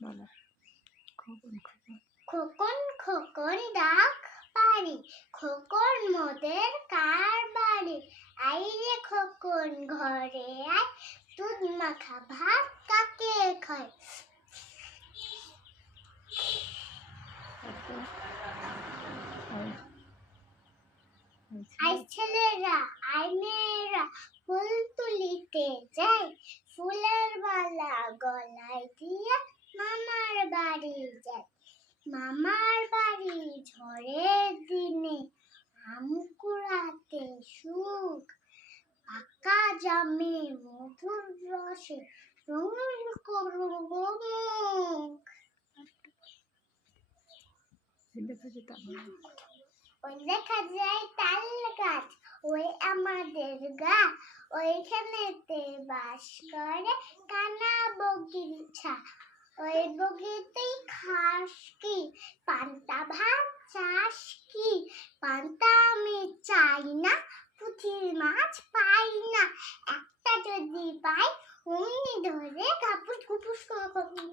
বলো। খোকন খোকন খোকন খোকন ডাক পারি, খোকন মোদের কার বাড়ি। আই রে খোকন ঘরে আয়, দুধ মাখা ভাত কাকে খায়। আই ছেলেরা আই মেয়েরা ফুল তুলিতে যাই, ফুলের মালা গলায় দিয়া মামার বাড়ি যাই। মামার বাড়ি ঝড়ের দিনে আম কুড়াতে সুখ, পাকা জামে মধুর রসে রঙিন করব মুখ। ওই দেখা যায় তাল গাছ, ওই আমাদের গা, ওইখানেতে বাস করে কানা বগিচা। ওই বগিতেই খাস কি, পান্তা ভাত চাস কি। পান্তা আমি চাই না, পুঁটির মাছ পাই না, একটা যদি পাই অমনি ধরে কাপুস কুপুস করে